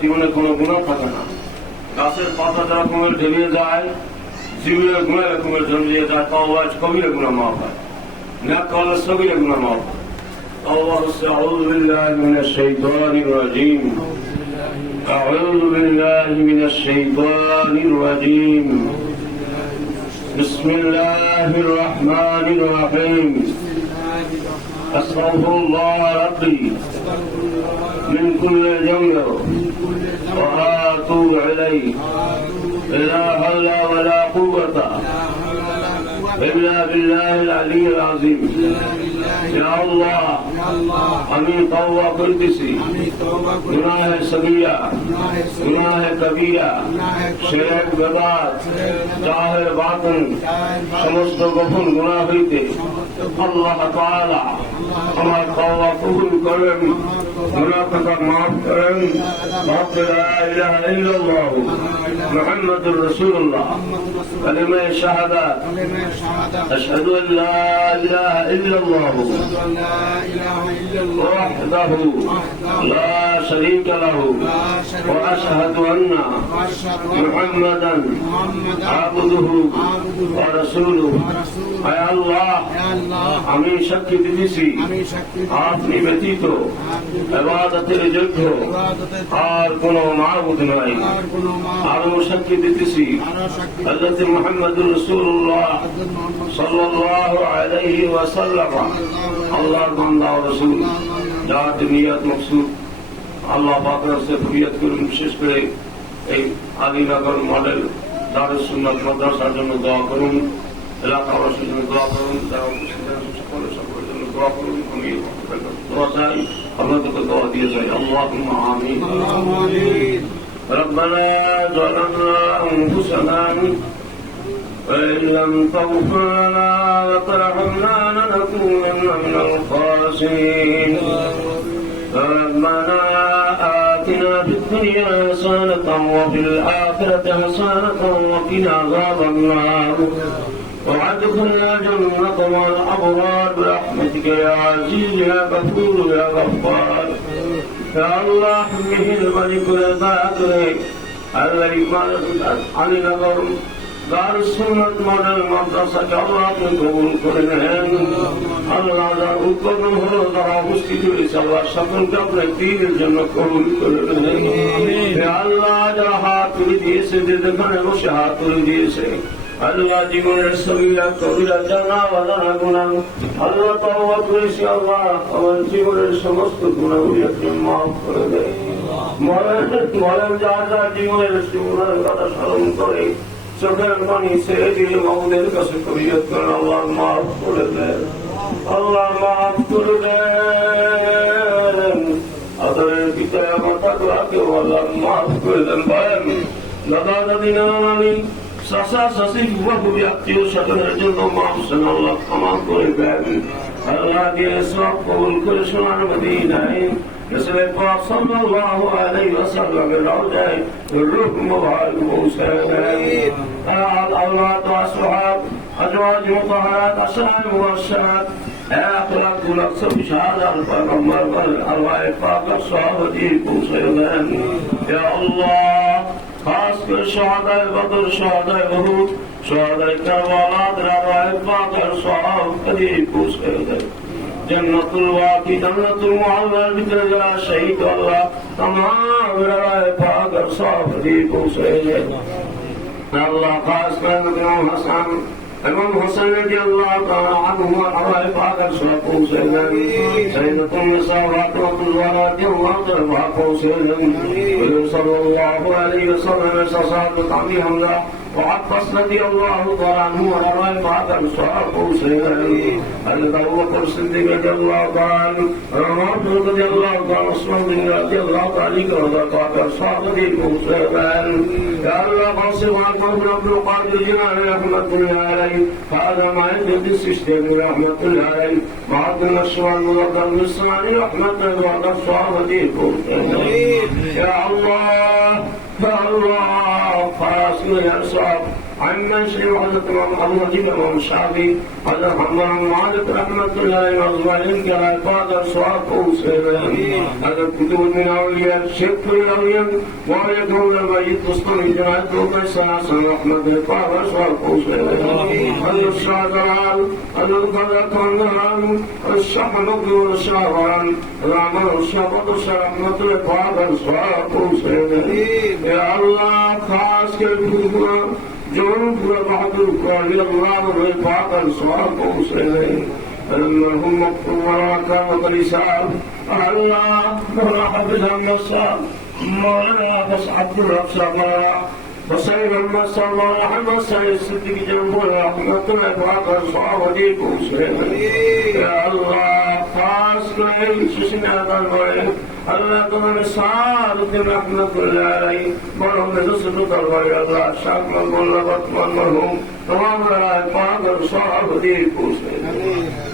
জীবনে কোনো গুনাহ থাকে না। গাছের পাতা যেরকমের ঝরিয়ে যায়, জীবনের গুণা এরকমের ঝরিয়ে যায়, তওবা কবিরা গুনাহ মাফ হয়, নেক করলে সগীরা গুনাহ মাফ হয়। তওবা হচ্ছে আউযু বিল্লাহি মিনাশ শাইতানির রাজীম, আউযু বিল্লাহি মিনাশ শাইতানির রাজীম, বিসমিল্লাহির রহমানির রহিম। আস্তাগফিরুল্লাহ রাব্বি মিন কুল্লি যামবি ওয়া আতুবু ইলাইহি লা হাওলা ওয়া লা কুওয়াতা ইল্লা বিল্লাহিল আলিয়্যিল আযীম। ইয়া আল্লাহ, আমি তওবা করতেছি গুনাহে সগীরা, গুনাহে কবীরা, শিরক, বিদআত, জাহের, বাতিন, সমস্ত গোপন গুনাহ হইতে আল্লাহ তাআলা আমার তওবা কবুল করেন, গুনাহকে মাফ করেন। লা ইলাহা ইল্লাল্লাহ মুহাম্মাদুর রাসূলুল্লাহ, কালিমা শাহাদাত, আশহাদু আল লা ইলাহা ইল্লাল্লাহ ওয়াহদাহু লা শারীকা লাহু ওয়া আশহাদু আন্না মুহাম্মাদান আবদুহু ওয়া রাসূলুহু। হে আল্লাহ, আমি সাক্ষী দিতেছি আপনি ব্যতীত ইবাদতের যোগ্য আর কোন মাবুদ নাই। আরো সাক্ষী দিতেছি হযরত মুহাম্মদুর রাসূলুল্লাহ সাল্লাল্লাহু আলাইহি ওয়াসাল্লাম আল্লাহর বান্দা ও রাসূল। যার নিয়ত মকসুদ আল্লাহ পাকের কাছে ফরিয়াদ করুন, বিশেষ করে এই আলীনগর মডেল দারুস সুন্নাত মাদ্রাসার জন্য দোয়া করুন, এলাকাবাসীর জন্য দোয়া করুন, যারা সকলের জন্য দোয়া করুন। আমি দোয়া চাই, আপনাদেরকে দোয়া দিয়ে যাই। আল্লাহুম্মা আমিন। ربنا ظلمنا أنفسنا وإن لم تغفر لنا وترحمنا لنكونن من الخاسرين. ربنا آتنا في الدنيا حسنة وفي الآخرة حسنة وقنا عذاب النار وادخلنا جنة مع الأبرار برحمتك يا عزيز يا غفور يا غفار. يا الله মেহেরবানি করে দয়া করে আল্লাহ আলীনগর দারুস সুন্নাত মডেল মাদ্রাসাকে আল্লাহ আপনি কবুল করে নেন। আল্লাহ যার উদ্বোধন হলো, যারা উপস্থিত হয়েছে আল্লাহ সকলকে আপনার দ্বীনের জন্য কবুল করে নেন। আল্লাহ যারা হাত তুলে দিয়েছে, যে যেখানে বসে হাত তুলে দিয়েছে, আল্লাহ জীবনের সগীরা কবিরা জানা অজানা গুনাহ আল্লাহ তওবা করেছি, আল্লাহ আমার জীবনের সমস্ত গুনাহগুলি আপনি মাফ করে দেন। মরেন যার যার জীবনের গুনাহের কথা স্মরণ করে চোখের পানি ছেড়ে দিয়ে আমাদের কাছে ফরিয়াদ করেন, আল্লাহ মাফ করে দেন, আল্লাহ মাফ করে দেন। আদরের পিতায় মাতা দোয়াকেও আল্লাহ মাফ করে দেন। ভাইয়ের দাদা দাদি নানা নানি চাচা চাচি বুড়ি আত্মীয় স্বজনের জন্য মাফ চান, আল্লাহ ক্ষমা করে দেন। আল্লাহ দিয়ে সব কবুল করে সোনার মদিনায় রাসূলের পাক সাল্লাল্লাহু আলাইহি ওয়াসাল্লামের রওজায় রূহ মুবারক পৌঁছে দেন। আল্লাহ তাআলা সুবহান আজওয়াজ মুতাহহারাত আশরার মুবাশশারাত 1,40,000 পয়গম্বর আল্লাহ পাক সাহাবায়ে পৌঁছে দেন। ইয়া আল্লাহ, খাস করে শাহাদায়ে বদর, শাহাদায়ে উহুদ, শাহাদায়ে কারবালার আরওয়াহ পাকের সাহাবায়ে পৌঁছে দেন। জান্নাতুল ওয়াকি, জান্নাতুল মুআল্লার ভিতরে যারা শহীদ আল্লাহ तमाम আরওয়াহ পাকের সাহাবায়ে পৌঁছে দেন। আল্লাহ খাস করে ইমাম হাসান এবং হোসেন রাদিয়াল্লাহু তাআলা আনহু আরওয়াহ পাকের সাহাবায়ে পৌঁছে দেন। সাইয়্যিদাতুন নিসা রাদিয়াল্লাহু তাআলা পৌঁছে দেন। সাল্লাল্লাহু আলাইহি ওয়াসাল্লাম সাহাবা তামি হামজা وعباس رضي الله تعالى عنه وعلى بعض الصحابة পৌঁছে দেন। হযরত আবু বকর সিদ্দিক রাদিয়াল্লাহু তাআলা, ওমর রাদিয়াল্লাহু তাআলা, উসমান রাদিয়াল্লাহু তাআলা সাহাবায়ে পৌঁছে দেন। ইয়া আল্লাহ, ওয়াসি'আন কবর আব্দুল কাদের জিলানী রাহমাতুল্লাহি আলাইহি, ফাদা মাইদ সিস্টেম রাহমাতুল্লাহি আলাইহি, মাআদুল আসওয়াল মুদাদ্দার মিসরানি রাহমাতুল্লাহি আলাইহি সাহাবায়ে পৌঁছে দেন। ইয়া আল্লাহ, ইয়া আল্লাহ, ফাসিল عن شيخ حضرت محمد بن الشافعي حضرت محمد مالك رحمة الله عليه كما قال صاحب سيدنا هذا كتب من أولياء الشيخ الأولياء ويدعو الميت مصطفى جنات وكيسنا رحمة قال صاحب سيدنا هذا الشاعر هذا القدر كان الشحن والشعران العمل الشبط رحمة قال صاحب سيدنا يا الله خاص كل جون پورا بہادر کو اللہ وفاق الصواب کو حسین اللهم اغفر وراك وقريسان الله حافظ النصار مولانا بس عبد الرب وسيد المسار محمد سيد الصديق جنبه رحمة الله وبركاته الصحابة عليكم يا الله خاص كل شيء هذا الوقت الله تمام السعادة رحمة الله عليه مرهم نزل الله يا الله شاكر الله بطمان مرهم تمام رأي فاضل الصحابة عليكم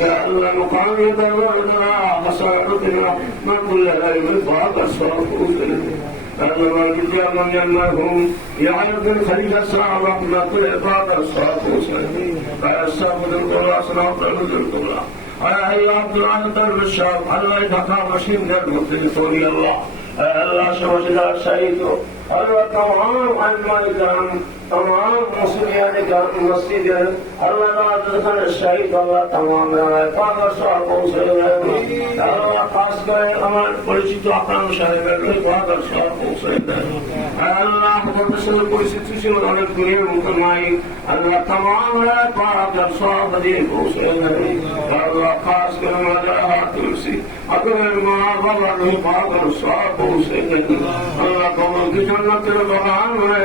يا الله مقامي الله حسنة رحمة الله عليه فاضل الصحابة الله من يمنهم يعرف الخليفة صعب رحمة الإفاق الصلاة والسلام لا يستغفر الله صلاة الله على أي عبد العالم بالشعب على إذا مشين للمطلق الله الله شوشنا الشهيد الله تمام علم تمام مسلمين مسجد الله لا تدخل الشهيد الله تمام إفاق الصلاة والسلام الله خاص كره أمر परिचित आकाम शायद इबादत Allah Muhammad परिस्थिति अनेक दुनिया मुकम्माई Allah तमाम है पाक साहबी को Allah खास कर हमारा हाथ से अगर मां बाबा ने पाक साहब को Allah को की जन्नत में बहान है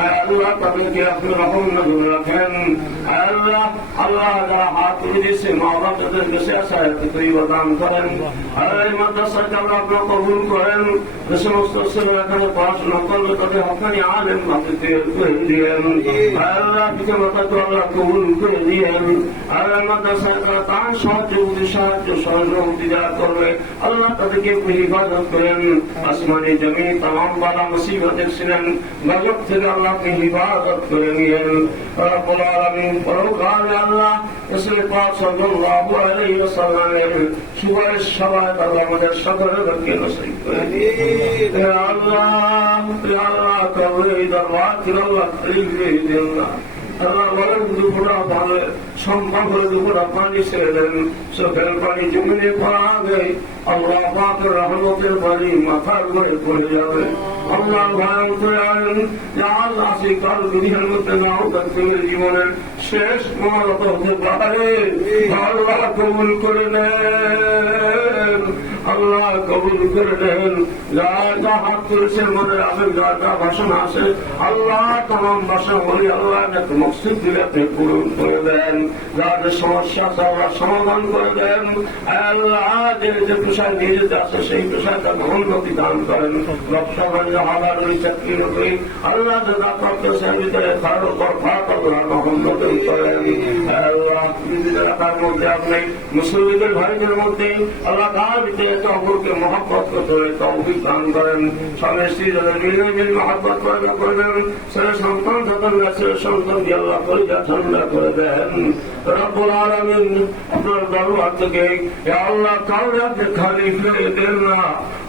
Allah तभी के अपने रहम में रखें Allah का हाथ से मां बाप जैसे ऐसा है तकरीबन दान करें Allah मदरसा का अपना कबूल करें जैसे मुस्तसिल रखने पास नकल करके हकनी आलिम मानते हैं Allah के मतलब Allah कबूल कर दिए Allah मदरसा का तान शाद जो सहयोग दिया करे Allah तभी के इबादत करें आसमानी जमीन तमाम बाला मुसीबत सिलन गजब से Allah की इबादत करें रब्बुल आलमीन परोकार Allah इसलिए पाक सल्लल्लाहु अलैहि वसल्लम ने सुबह शबात Allah मुझे शक्र रखे नसीब करे या अल्लाह कबरे दरबार की Allah खरीद देना Allah वरन दुखड़ा भावे संभव दुखड़ा पानी से देन सफेद पानी जमीन पर आ गई Allah पाक रहमत भरी माथा में पड़ जावे Allah भाई करे या अल्लाह से कर दुनिया में तनाव करते जीवन शेष मौत होते पारे Allah कबूल कर ले Allah कबूल कर ले लाजा हाथ से मन आवे गाता भाषण आसे Allah तमाम भाषण होली Allah ने मकसद दिले पे पूर्ण कर देन लाज समस्या का समाधान कर देन Allah जे प्रसाद दिए जाते সেই প্রসাদ का उन्नति दान करें रक्षा बन हालात में शक्ति होती Allah जगह पर से भीतर खारो पर फाक Allah मोहम्मद करें Allah इधर का मध्य अपने मुस्लिम भाई के मध्य Allah का भी तौबूर के मोहब्बत को थोड़े तौबीक दान करें स्वामी श्री जगह में मोहब्बत करें सर संतान सदन से संतान भी Allah कोई ठंडा कर दे रब्बुल आलमीन अपना दरबार के या Allah कावड़ा के खलीफे देना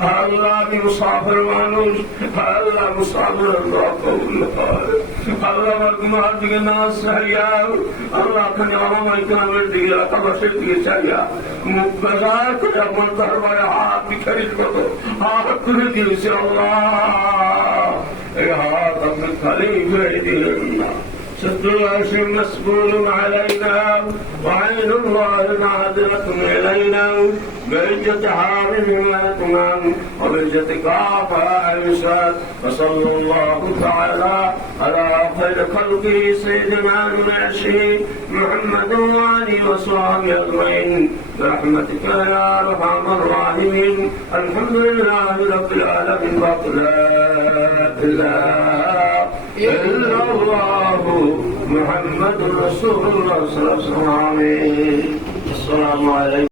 Allah की मुसाफिर मानुष Allah मुसाफिर Allah कबूल कर Allah मर्दमार के नास है Allah के नाम में इतना मिल दिया तब से ये चाहिए मुबारक को अपन दरबार हाथ बिखरी को हाथ खुले दिल से Allah ये हाथ अपने खलीफे देना سد العرش مسبول علينا وعين الله ناظرة إلينا بعزة حامل ملكنا وبعزة كافة الإسرات وصلى الله تعالى على خير خلقه سيدنا المعشي محمد وآله وصحبه أجمعين برحمتك يا أرحم الراحمين الحمد لله رب العالمين لا إله إلا الله محمد رسول الله صلى الله عليه وسلم. السلام عليكم.